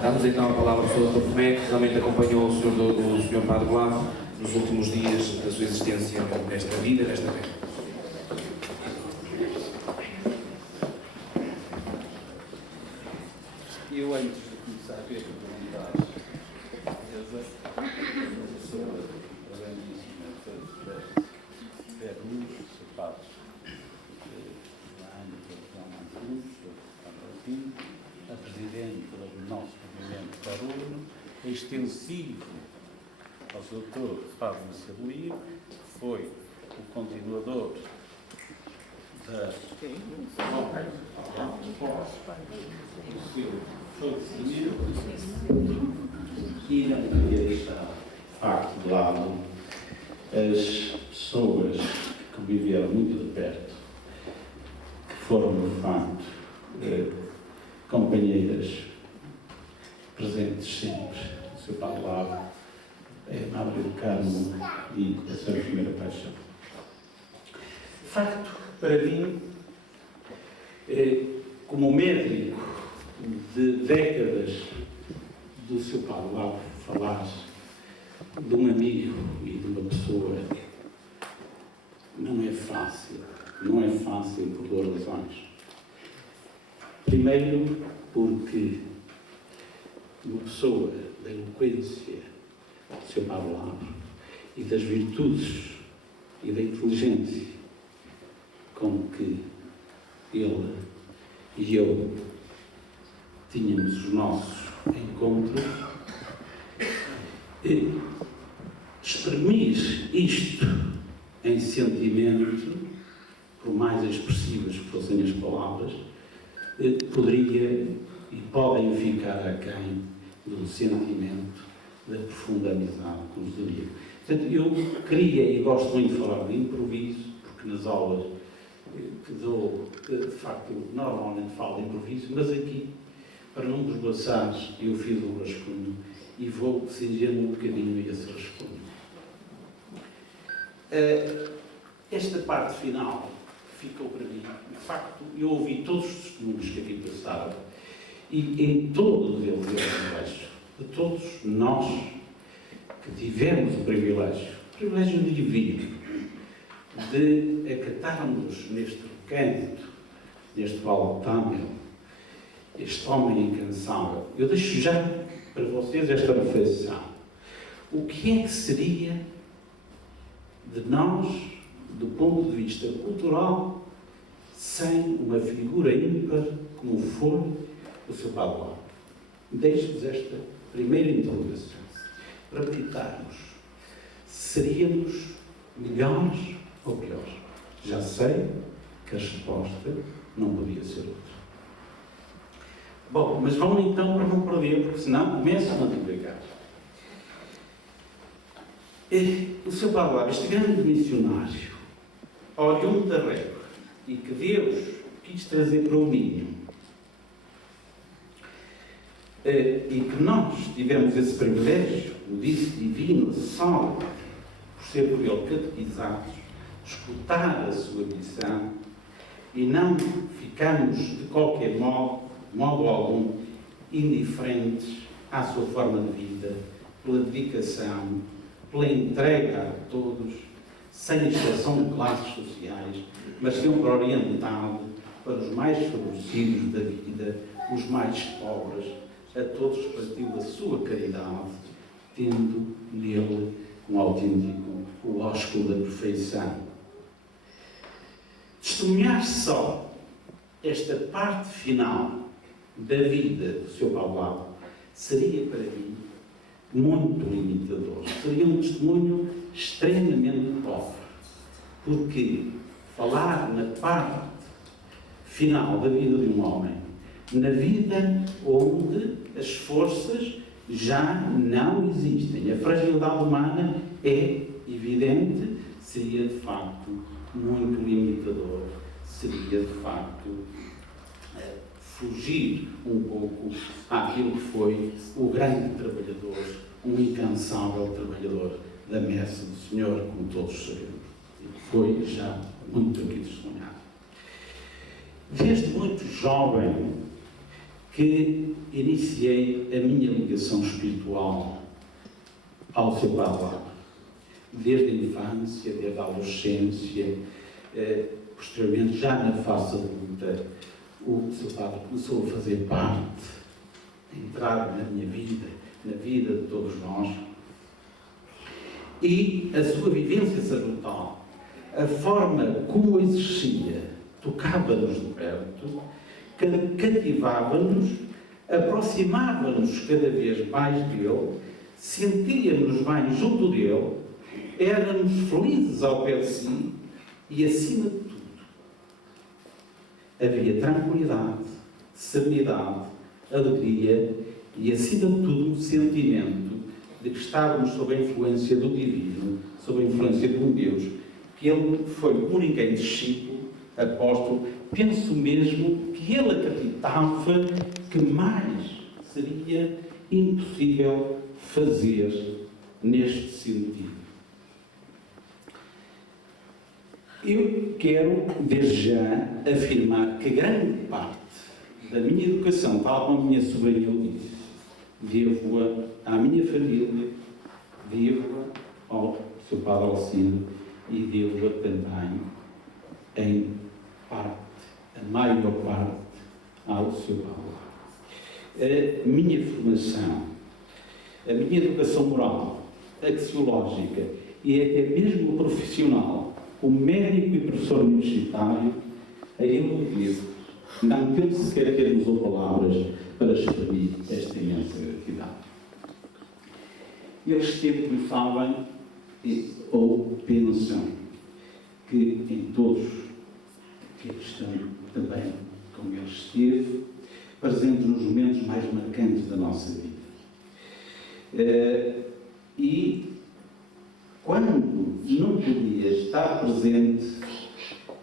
Damos então a palavra ao Sr. Dr. Tomé, que realmente acompanhou o Sr. Padre Blavo nos últimos dias da sua existência nesta vida, nesta terra. Eu, antes de começar, queria perguntar à Teresa, professora grandíssima da Luz, Sr. Padre João Mancuso, Sr. Padre Altim, a Presidente do nosso movimento Taruno, extensivo ao Dr. Padre Marcelo, que foi o continuador da e não queria deixar de facto de lado as pessoas que viveram muito de perto, que foram de facto companheiras presentes sempre, o Sr. Padre Lavo, a Madre do Carmo e a Sra. Primeira Paixão. De facto, para mim, como médico de décadas do Sr. Padre Lavo, falar de um amigo e de uma pessoa não é fácil. Não é fácil por duas razões. Primeiro, porque uma pessoa da eloquência do Sr. Padre Lavo e das virtudes e da inteligência com que ele e eu tínhamos os nossos encontros, exprimir isto em sentimento, por mais expressivas que fossem as palavras, poderia e podem ficar aquém do sentimento da profunda amizade que nos unia. Portanto, eu queria e gosto muito de falar de improviso, porque nas aulas que dou, de facto, normalmente falo de improviso, mas aqui, para não vos passar, eu fiz um rascunho e vou cingir-me um bocadinho a esse rascunho. Esta parte final ficou para mim, de facto, eu ouvi todos os testemunhos que aqui passaram e em todos eles eu privilégio, de todos nós que tivemos o privilégio divino, de acatarmos neste recanto, neste vale-támel, este homem incansável. Eu deixo já para vocês esta reflexão. O que é que seria de nós, do ponto de vista cultural, sem uma figura ímpar como foi o Sr. Padre Lavo? Deixo-vos esta primeira interrogação, para meditarmos. Seríamos melhores ou piores? Já sei que a resposta não podia ser outra. Bom, mas vamos então para não perder, porque senão começa a multiplicar. O Sr. Padre Lavo, este grande missionário, oriundo da Régua, e que Deus quis trazer para o Minho, e que nós tivemos esse privilégio, o disse divino, só por ser por ele catequizados, escutar a sua missão e não ficamos de qualquer modo algum, indiferentes à sua forma de vida, pela dedicação, pela entrega a todos, sem exceção de classes sociais, mas sempre orientado para os mais favorecidos da vida, os mais pobres, a todos repartiu da sua caridade, tendo nele um autêntico ósculo da perfeição. Testemunhar só esta parte final da vida do Sr. Padre Lavo seria para mim muito limitador. Seria um testemunho extremamente pobre. Porque falar na parte final da vida de um homem, na vida onde as forças já não existem, a fragilidade humana é evidente, seria de facto muito limitador, seria de facto fugir um pouco àquilo que foi o grande trabalhador, um incansável trabalhador da messe do Senhor, como todos sabemos, e que foi já muito aqui testemunhado. Desde muito jovem que iniciei a minha ligação espiritual ao seu Padre, desde a infância, desde a adolescência, posteriormente, já na fase adulta, o seu Padre começou a fazer parte, a entrar na minha vida, na vida de todos nós, e a sua vivência sacerdotal, a forma como exercia, tocava-nos de perto, cativava-nos, aproximava-nos cada vez mais dele, sentíamos bem junto dele, éramos felizes ao pé de si e, acima de tudo, havia tranquilidade, serenidade, alegria e, acima de tudo, um sentimento de que estávamos sob a influência do Divino, sob a influência de um Deus, que ele foi como ninguém discípulo, apóstolo. Penso mesmo que ele acreditava que mais seria impossível fazer neste sentido. Eu quero, desde já, afirmar que grande parte da minha educação, tal como a minha sobrinha o disse, devo-a à minha família, devo-a ao seu Padre Alcino e devo-a também, em parte, a maior parte, ao seu Padre. A minha formação, a minha educação moral, axiológica e até mesmo profissional, como médico e professor universitário, a ele eu devo, não tendo sequer termos ou palavras para exprimir esta imensa gratidão. Eles sempre sabem ou pensam que em todos que estão também como ele esteve, presentes nos momentos mais marcantes da nossa vida. E quando não podia estar presente,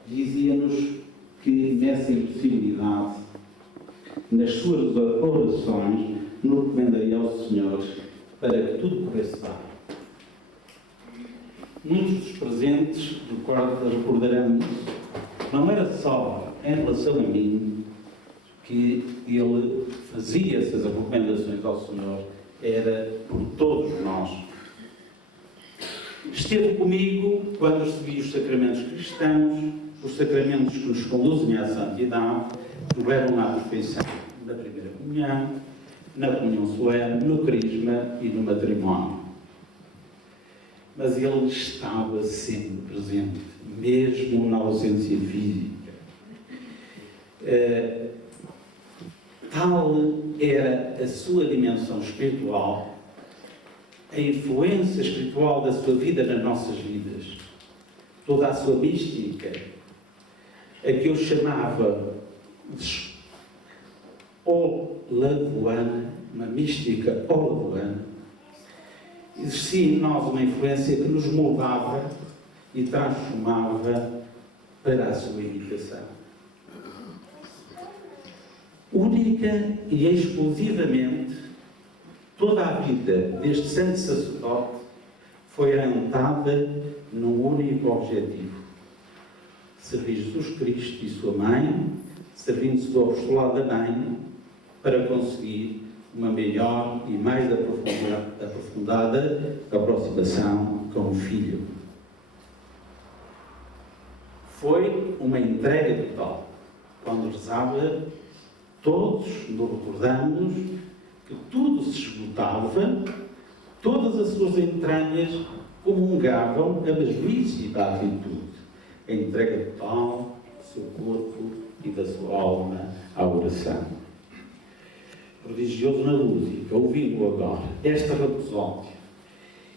dizia-nos que nessa impossibilidade, nas suas orações, nos recomendaria ao Senhor para que tudo corresse bem. Muitos dos presentes recordarão isso. Não era só em relação a mim que ele fazia essas recomendações ao Senhor, era por todos nós. Esteve comigo quando recebi os sacramentos cristãos, os sacramentos que nos conduzem à santidade, que levam à perfeição na primeira comunhão, na comunhão solene, no crisma e no matrimónio. Mas ele estava sempre presente, mesmo na ausência física. Tal era a sua dimensão espiritual, a influência espiritual da sua vida nas nossas vidas, toda a sua mística, a que eu chamava de olavuana, uma mística olavuana, exercia em nós uma influência que nos moldava e transformava para a sua imitação. Única e exclusivamente, toda a vida deste santo sacerdote foi orientada num único objetivo: servir Jesus Cristo e sua mãe, servindo-se do apostolado da mãe, para conseguir uma melhor e mais aprofundada aproximação com o Filho. Foi uma entrega total. Quando rezava, todos nos recordamos que tudo se esgotava, todas as suas entranhas comungavam a mesmice da atitude, a entrega total do seu corpo e da sua alma à oração. Religioso na música, ouvindo agora esta rapsódia.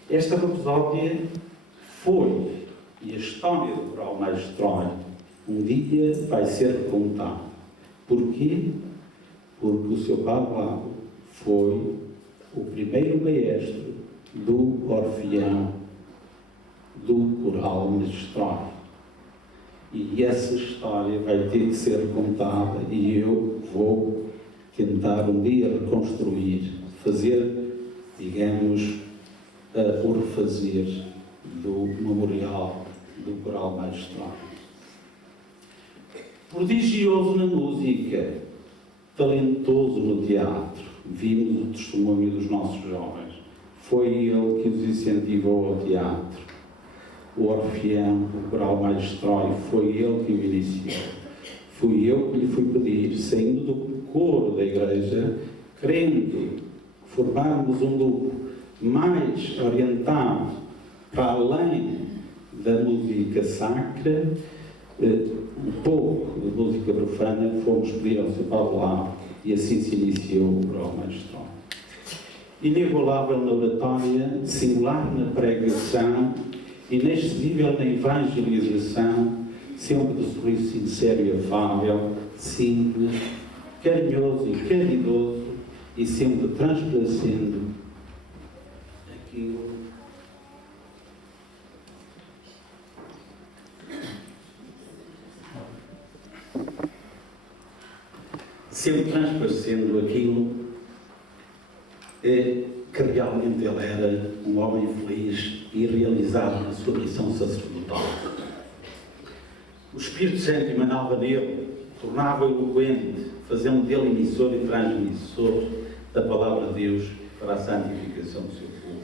Esta rapsódia foi, e a história do coral magistral um dia vai ser contada. Porquê? Porque o seu Padre Lago foi o primeiro maestro do Orfeão do coral magistral. E essa história vai ter que ser contada e eu vou tentar um dia reconstruir, fazer, digamos, o refazer do memorial do coral magistral. Prodigioso na música, talentoso no teatro. Vimos o testemunho dos nossos jovens. Foi ele que os incentivou ao teatro. O Orfeão, o Coral Magistrói, foi ele que o iniciou. Fui eu que lhe fui pedir, saindo do coro da igreja, querendo formarmos um grupo mais orientado para além da música sacra, um pouco de música profana, fomos pedir ao Sr. Paulo Lavo e assim se iniciou o Coral Magistral. Inigualável na oratória, singular na pregação, inexcedível na evangelização, sempre de sorriso sincero e afável, simples, carinhoso e caridoso, e sempre transparecendo aquilo que realmente ele era um homem feliz e realizado na sua missão sacerdotal. O Espírito Santo emanava nele, tornava-o eloquente, fazendo dele emissor e transmissor da palavra de Deus para a santificação do seu povo.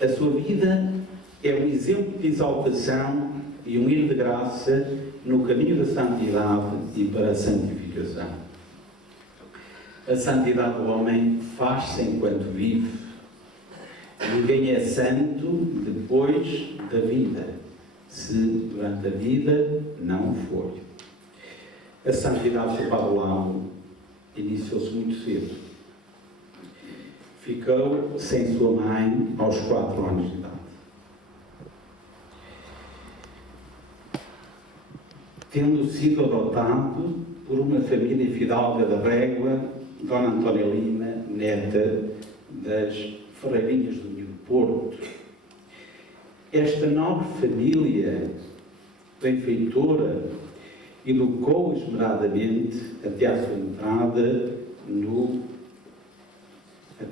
A sua vida é um exemplo de exaltação e um hino de graça no caminho da santidade e para a santificação. A santidade do homem faz-se enquanto vive. Ninguém é santo depois da vida, se durante a vida não for. A santidade do Padre Lavo iniciou-se muito cedo. Ficou sem sua mãe aos 4 anos de idade. Tendo sido adotado por uma família fidalga da Régua, Dona Antónia Lima, neta das Ferreirinhas do Rio Porto. Esta nobre família benfeitora educou esmeradamente até à sua entrada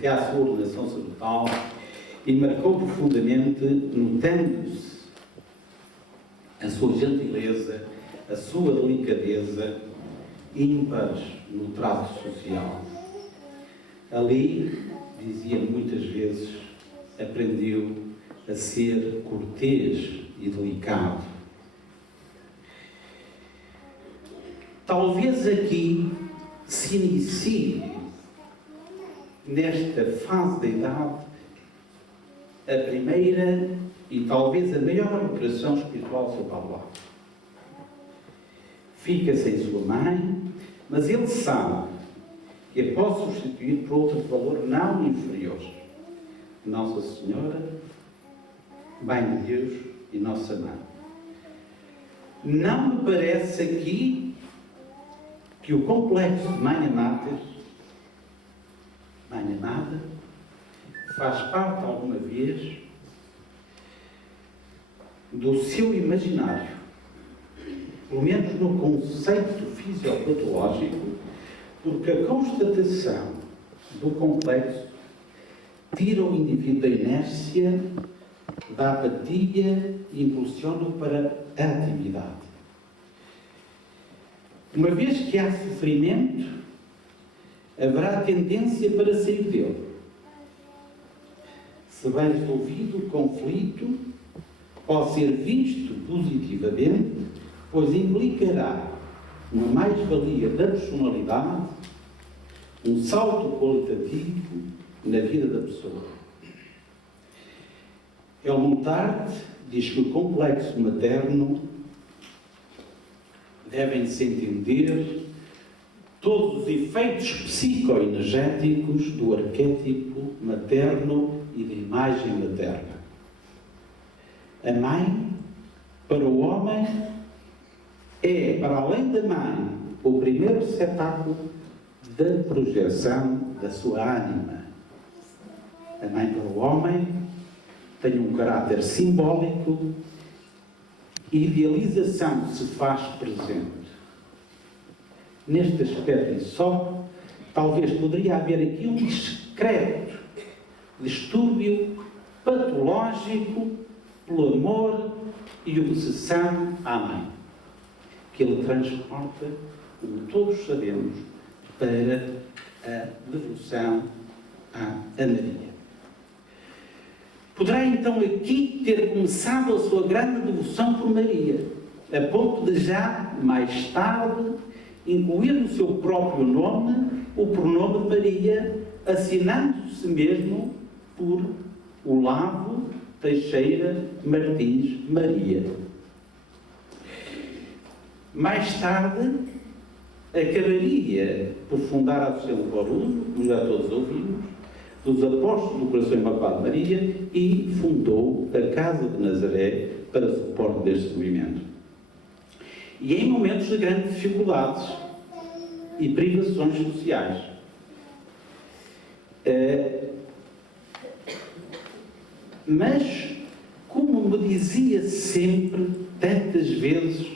até à sua ordenação sacerdotal e marcou profundamente, notando-se a sua gentileza, a sua delicadeza, ímpares no trato social. Ali, dizia muitas vezes, aprendeu a ser cortês e delicado. Talvez aqui se inicie, nesta fase da idade, a primeira e talvez a maior operação espiritual do seu Padre Lavo. Fica sem sua mãe, mas ele sabe que a pode substituir por outro valor não inferior. Nossa Senhora, Mãe de Deus e Nossa Mãe. Não me parece aqui que o complexo de Mãe Amada faz parte alguma vez do seu imaginário, pelo menos no conceito fisiopatológico, porque a constatação do complexo tira o indivíduo da inércia, da apatia e impulsiona-o para a atividade. Uma vez que há sofrimento, haverá tendência para sair dele. Se bem resolvido o conflito, pode ser visto positivamente, pois implicará uma mais-valia da personalidade, um salto qualitativo na vida da pessoa. Helmut diz que o complexo materno devem-se entender todos os efeitos psicoenergéticos do arquétipo materno e da imagem materna. A mãe, para o homem, é, para além da mãe, o primeiro receptáculo da projeção da sua ânima. A mãe, para o homem, tem um caráter simbólico e idealização se faz presente. Neste aspecto só, talvez poderia haver aqui um discreto distúrbio patológico pelo amor e obsessão à mãe, que ele transporta como todos sabemos, para a devoção à Maria. Poderá então aqui ter começado a sua grande devoção por Maria, a ponto de já mais tarde incluir no seu próprio nome o pronome de Maria, assinando-se mesmo por Olavo Teixeira Martins Maria. Mais tarde, acabaria por fundar a Associação de Oruro, como já todos ouvimos, dos Apóstolos do Coração Imaculado de Maria, e fundou a Casa de Nazaré para suporte deste movimento. E em momentos de grandes dificuldades e privações sociais. Mas, como me dizia sempre, tantas vezes,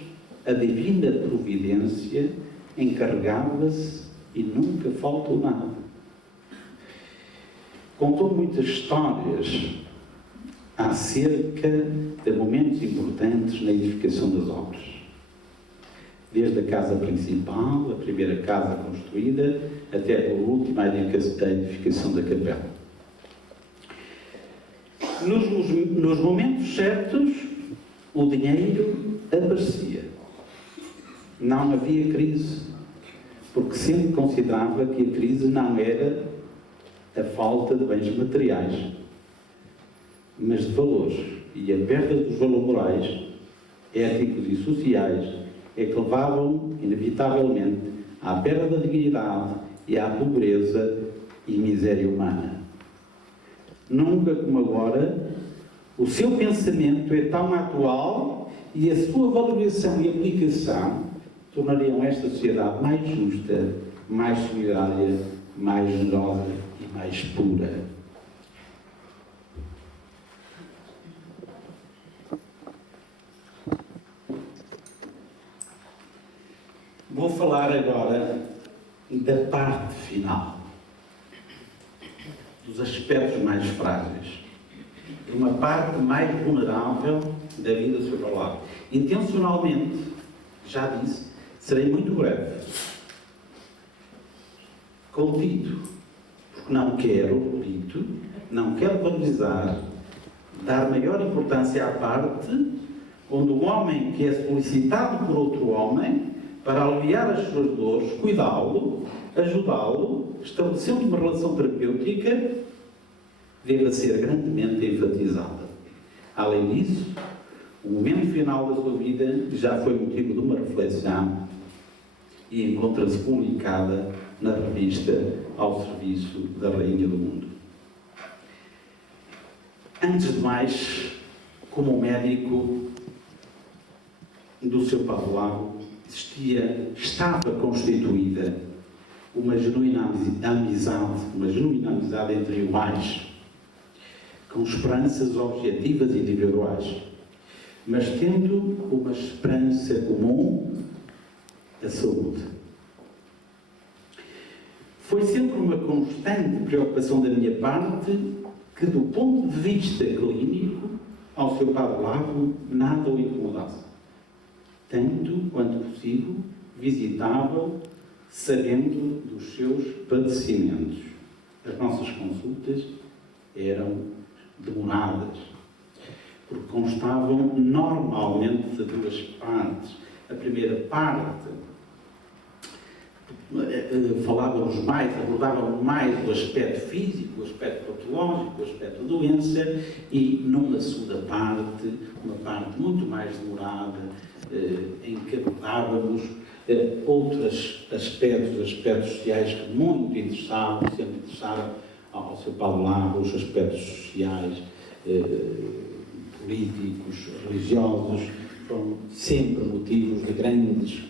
a divina providência encarregava-se e nunca faltou nada. Contou muitas histórias acerca de momentos importantes na edificação das obras. Desde a casa principal, a primeira casa construída, até por último a edificação da capela. Nos momentos certos, o dinheiro aparecia. Não havia crise, porque sempre considerava que a crise não era a falta de bens materiais, mas de valores. E a perda dos valores morais, éticos e sociais é que levavam, inevitavelmente, à perda da dignidade e à pobreza e miséria humana. Nunca como agora, o seu pensamento é tão atual e a sua valorização e aplicação tornariam esta sociedade mais justa, mais solidária, mais generosa e mais pura. Vou falar agora da parte final, dos aspectos mais frágeis, de uma parte mais vulnerável da vida sobre o lado. Intencionalmente, já disse, serei muito breve, contido, porque não quero valorizar, dar maior importância à parte onde o homem que é solicitado por outro homem para aliviar as suas dores, cuidá-lo, ajudá-lo, estabelecendo uma relação terapêutica, deve ser grandemente enfatizada. Além disso, o momento final da sua vida já foi motivo de uma reflexão e encontra-se publicada na revista Ao Serviço da Rainha do Mundo. Antes de mais, como médico do seu Padre Lago, estava constituída uma genuína amizade entre iguais, com esperanças objetivas e individuais, mas tendo uma esperança comum, a saúde. Foi sempre uma constante preocupação da minha parte que, do ponto de vista clínico, ao seu Padre Lago, nada o incomodasse. Tanto quanto possível, visitava-o, sabendo dos seus padecimentos. As nossas consultas eram demoradas, porque constavam normalmente de duas partes. A primeira parte abordavam mais o aspecto físico, o aspecto patológico, o aspecto da doença, e numa segunda parte, uma parte muito mais demorada, em que abordávamos outros aspectos sociais que muito sempre interessaram ao seu Padre Lago, os aspectos sociais, políticos, religiosos, foram sempre motivos de grandes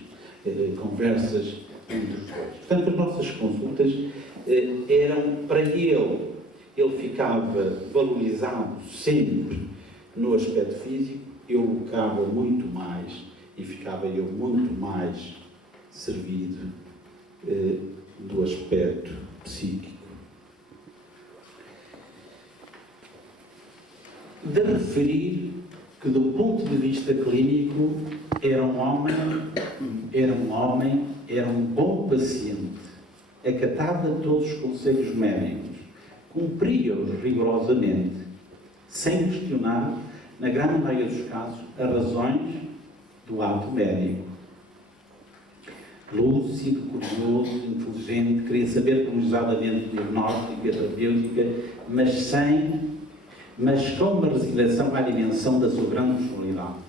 conversas entre os dois. Portanto, as nossas consultas eram para ele. Ele ficava valorizado sempre no aspecto físico, eu colocava muito mais e ficava eu muito mais servido do aspecto psíquico. De referir que, do ponto de vista clínico, era um bom paciente, acatava todos os conselhos médicos, cumpria-os rigorosamente, sem questionar, na grande maioria dos casos, as razões do ato médico. Lúcido, curioso, inteligente, queria saber pormenorizadamente o diagnóstico e a terapêutica, mas com uma resignação à dimensão da sua grande personalidade.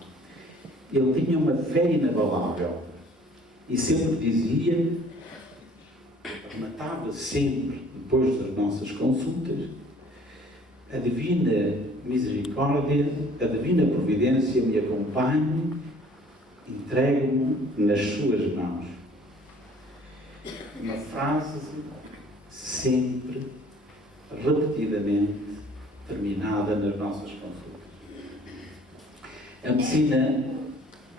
Ele tinha uma fé inabalável e sempre dizia, rematava sempre, depois das nossas consultas, a divina misericórdia, a divina providência me acompanhe, entrego-me nas suas mãos. Uma frase sempre, repetidamente, terminada nas nossas consultas. A medicina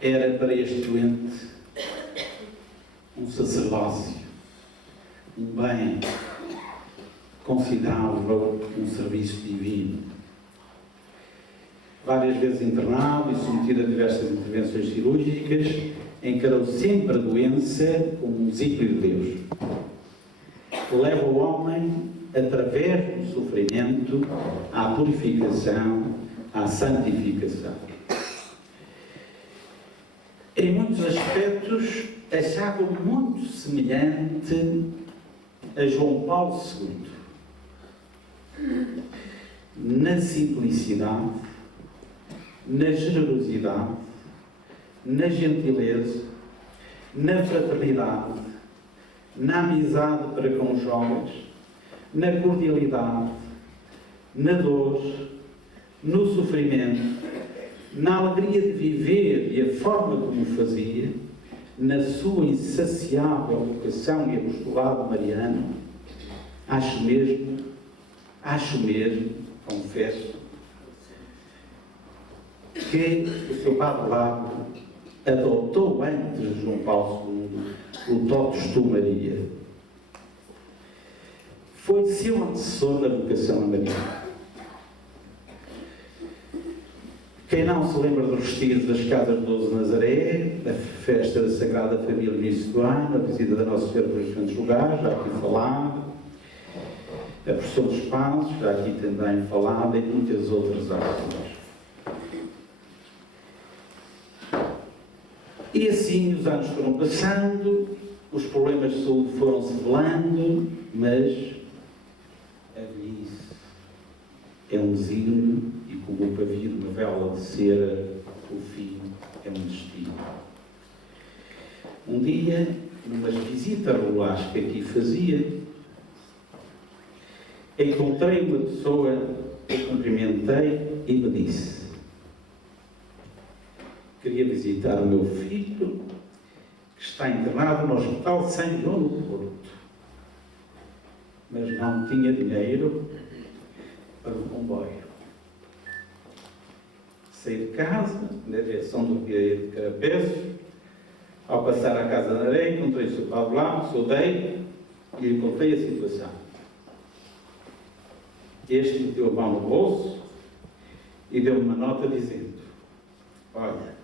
era para este doente um sacerdócio, um bem considerável, um serviço divino. Várias vezes internado e submetido a diversas intervenções cirúrgicas, encarou sempre a doença como um desígnio de Deus, que leva o homem, através do sofrimento, à purificação, à santificação. Em muitos aspectos, achava muito semelhante a João Paulo II, na simplicidade, na generosidade, na gentileza, na fraternidade, na amizade para com os jovens, na cordialidade, na dor, no sofrimento, na alegria de viver e a forma como o fazia, na sua insaciável vocação e apostolado mariano. Acho mesmo, confesso, que o seu Padre Lago adotou antes de João Paulo II o Totus Tu Maria. Foi seu antecessor na vocação a Maria. Quem não se lembra dos retiros das Casas de 12 de Nazaré, da festa da Sagrada Família no início do ano, a visita da Nossa Senhora para os diferentes lugares, já aqui falado, a procissão dos Passos, já aqui também falada, e muitas outras ações. E assim os anos foram passando, os problemas de saúde foram-se velando, mas a velhice é um desígnio e como o pavio de uma vela de cera, o fim é um destino. Um dia, numas visitas regulares que aqui fazia, encontrei uma pessoa que cumprimentei e me disse: queria visitar o meu filho, que está internado no Hospital de São João do Porto, mas não tinha dinheiro para o comboio. Saí de casa, na direção do Rio de Carapézio. Ao passar à Casa da Areia, encontrei o Sr. Padre Lago, saudei e lhe contei a situação. Este meteu a mão no bolso e deu-me uma nota dizendo: olha,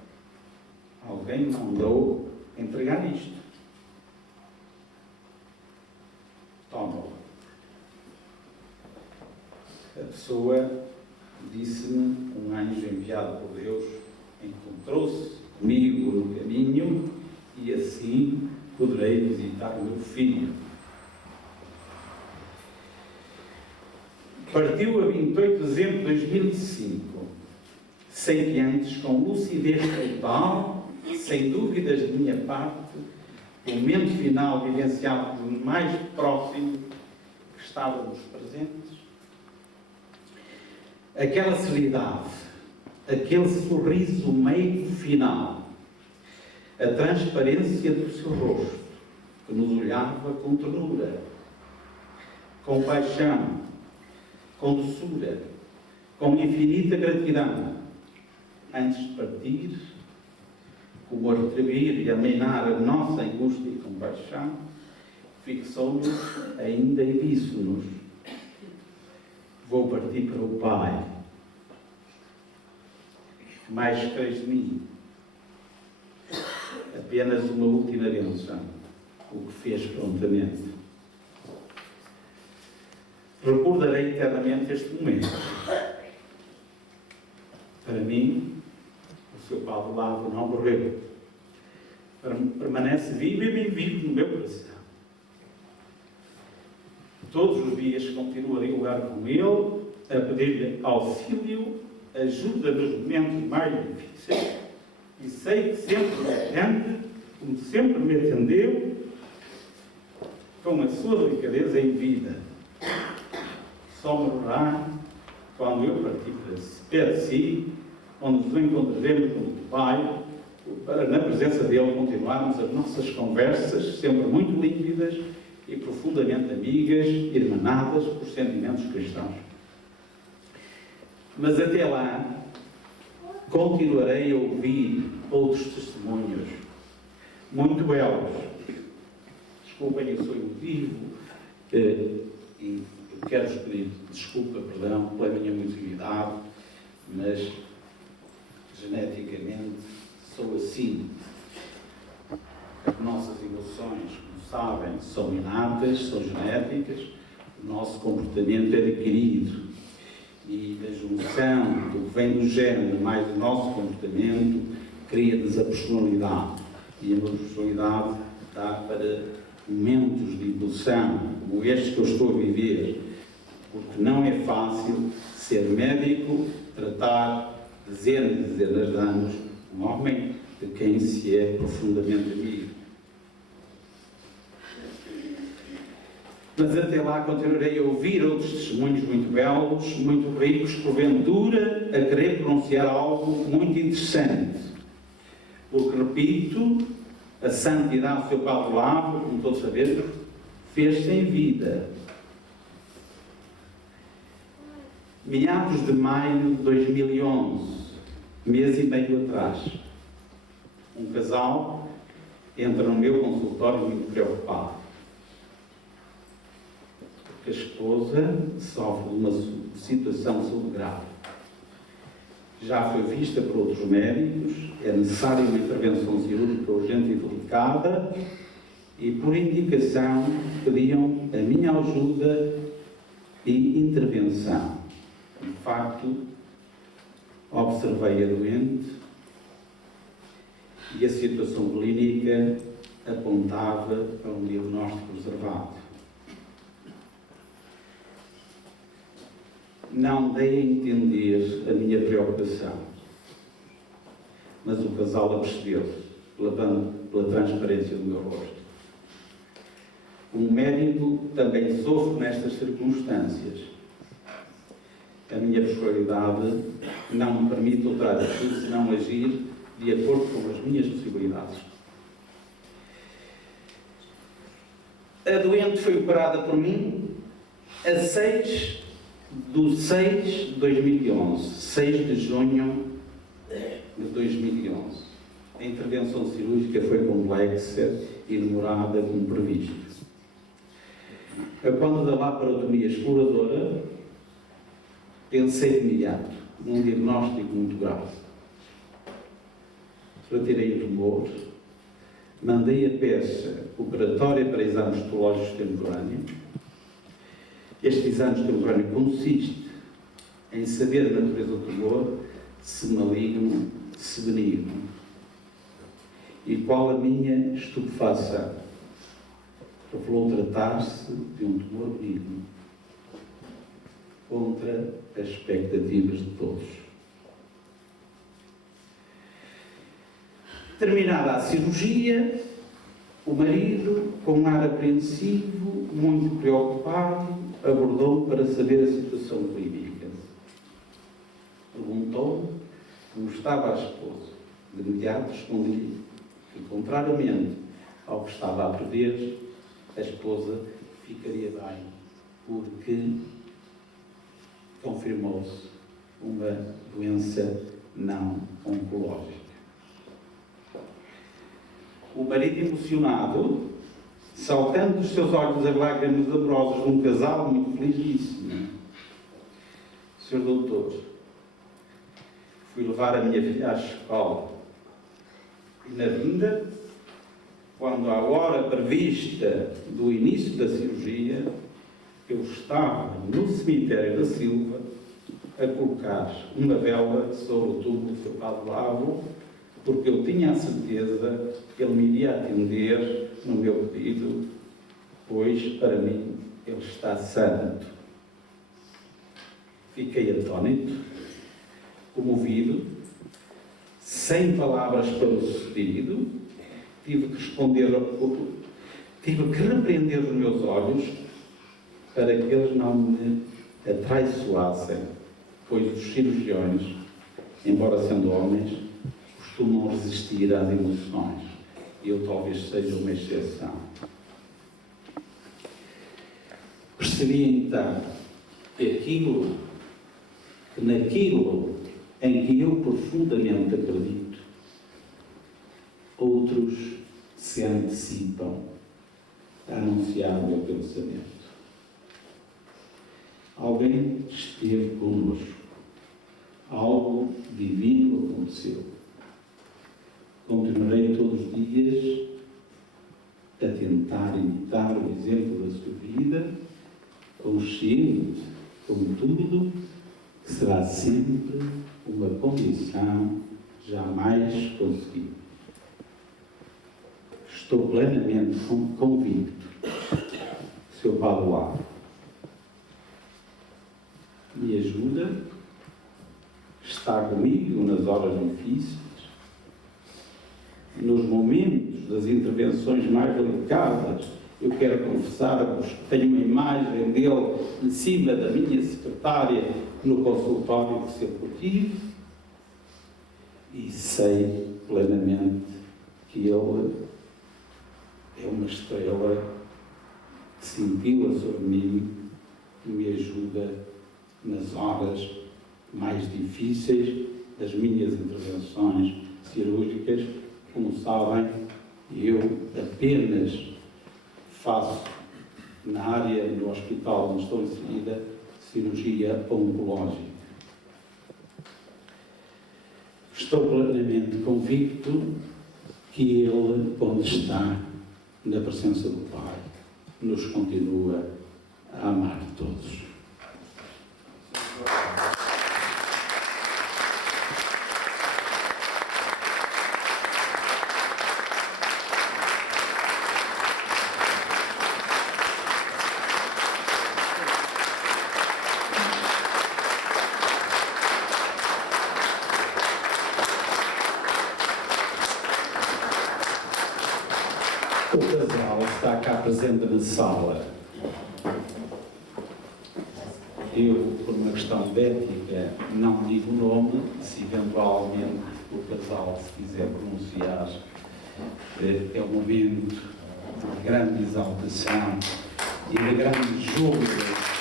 alguém mandou entregar isto. Toma-o. A pessoa disse-me, um anjo enviado por Deus encontrou-se comigo no caminho e assim poderei visitar o meu filho. Partiu a 28 de dezembro de 2005, sem que antes, com lucidez total, sem dúvidas de minha parte, o momento final vivenciado por mais próximo que estávamos presentes, aquela serenidade, aquele sorriso meio final, a transparência do seu rosto, que nos olhava com ternura, com paixão, com doçura, com infinita gratidão, antes de partir, como a retribuir e amainar a nossa angústia e compaixão, fixou-nos ainda e disse-nos: vou partir para o Pai. Mais queres de mim? apenas uma última benção, o que fez prontamente. Recordarei eternamente este momento. Para mim, o seu Padre Lavo não morreu. Permanece vivo e bem vivo no meu coração. Todos os dias continuo a dialogar com ele, a pedir-lhe auxílio, ajuda nos momentos mais difíceis, e sei que sempre me atende, como sempre me atendeu, com a sua delicadeza em vida. Só morrerá quando eu partir para si, onde nos encontraremos no Pai, para, na presença dele, continuarmos as nossas conversas, sempre muito límpidas e profundamente amigas, irmanadas por sentimentos cristãos. Mas até lá, continuarei a ouvir outros testemunhos, muito belos. Desculpem o seu motivo, e quero-vos pedir desculpa, perdão, pela minha emotividade, mas geneticamente sou assim. As nossas emoções, como sabem, são inatas, são genéticas, o nosso comportamento é adquirido. E a junção do que vem do género mais do nosso comportamento cria-nos a personalidade. E a minha personalidade dá para momentos de emoção, como estes que eu estou a viver, porque não é fácil ser médico, tratar dezenas e dezenas de anos um homem de quem se é profundamente amigo. Mas até lá continuarei a ouvir outros testemunhos muito belos, muito ricos, porventura a querer pronunciar algo muito interessante. Porque, repito, a santidade do seu Padre Lavo, como todos sabemos, fez-se em vida. Meados de maio de 2011, mês e meio atrás, um casal entra no meu consultório muito preocupado. Porque a esposa sofre de uma situação de saúde grave. Já foi vista por outros médicos, é necessária uma intervenção cirúrgica urgente e delicada, e por indicação pediam a minha ajuda e intervenção. De facto, observei a doente e a situação clínica apontava para um diagnóstico reservado. Não dei a entender a minha preocupação, mas o casal apercebeu-se pela transparência do meu rosto. Um médico também sofre nestas circunstâncias. A minha personalidade não me permite outra atitude senão agir de acordo com as minhas possibilidades. A doente foi operada por mim a 6 de 2011, 6 de junho de 2011. A intervenção cirúrgica foi complexa e demorada como previsto. Quando da laparotomia exploradora, pensei de imediato num diagnóstico muito grave. Retirei o tumor, mandei a peça operatória para exames histológicos contemporâneos. Este exame contemporâneo consiste em saber a natureza do tumor, se maligno, se benigno. E qual a minha estupefação? Revelou tratar-se de um tumor benigno, contra as expectativas de todos. Terminada a cirurgia, o marido, com um ar apreensivo, muito preocupado, abordou-me para saber a situação clínica. Perguntou-me como estava a esposa. De imediato respondi-lhe que, contrariamente ao que estava a prever, a esposa ficaria bem, porque confirmou-se uma doença não oncológica. O marido, emocionado, saltando dos seus olhos as lágrimas amorosas de um casal muito feliz, disse-me: Sr. Doutor, fui levar a minha filha à escola E na vinda, quando à hora prevista do início da cirurgia, eu estava no cemitério da Silva a colocar uma vela sobre o túmulo do Sr. Padre Lavo, porque eu tinha a certeza que ele me iria atender no meu pedido, pois, para mim, ele está santo. Fiquei atónito, comovido, sem palavras pelo sucedido, tive que repreender os meus olhos para que eles não me atraiçoassem, pois os cirurgiões, embora sendo homens, costumam resistir às emoções. E eu talvez seja uma exceção. Percebi então que naquilo em que eu profundamente acredito, outros se antecipam a anunciar o meu pensamento. Alguém esteve connosco. Algo divino aconteceu. Continuarei todos os dias a tentar imitar o exemplo da sua vida, consciente, contudo, que será sempre uma condição jamais conseguida. Estou plenamente convicto, Sr. Padre Lavo, me ajuda, está comigo nas horas difíceis, nos momentos das intervenções mais delicadas. Eu quero confessar-vos que tenho uma imagem dele em cima da minha secretária no consultório que sempre tive, e sei plenamente que ele é uma estrela que cintila sobre mim, que me ajuda nas horas mais difíceis das minhas intervenções cirúrgicas. Como sabem, eu apenas faço na área do hospital onde estou inserida cirurgia oncológica. Estou plenamente convicto que Ele, onde está, na presença do Pai, nos continua a amar todos. O casal está cá presente na sala. Eu, por uma questão de ética, não digo o nome. Se eventualmente o casal se quiser pronunciar, é o momento de grande exaltação e de grande júbilo.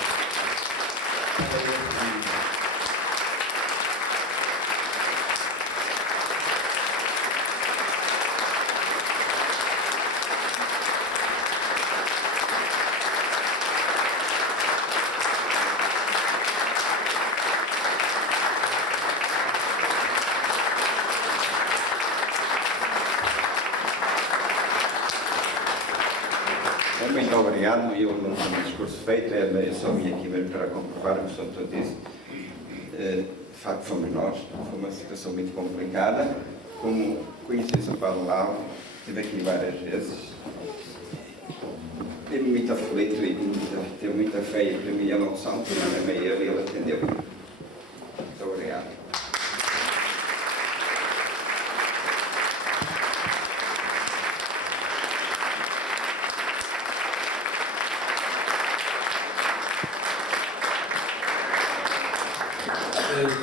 Muito obrigado. Eu não tenho um discurso feito, eu só vim aqui mesmo para comprovar o que o Sr. Doutor disse. De facto, fomos nós, foi uma situação muito complicada. Como conheci o Sr. Padre Lavo, estive aqui várias vezes. Tive muito aflito e teve muita fé e para mim a unção, que não é meio, e ele atendeu. Muito obrigado.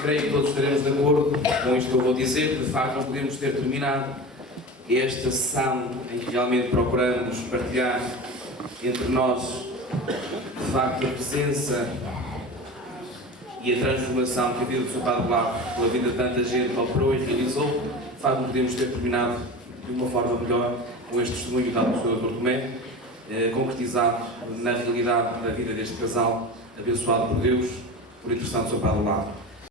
Creio que todos estaremos de acordo com isto que eu vou dizer, que de facto não podemos ter terminado esta sessão em que realmente procuramos partilhar entre nós, de facto, a presença e a transformação que a vida do Sr. Padre Lavo, pela vida de tanta gente, operou e realizou. De facto, não podemos ter terminado de uma forma melhor com este testemunho dado pelo Sr. Dr. Tomé, concretizado na realidade da vida deste casal, abençoado por Deus, por intercessão do Sr. Padre Lavo.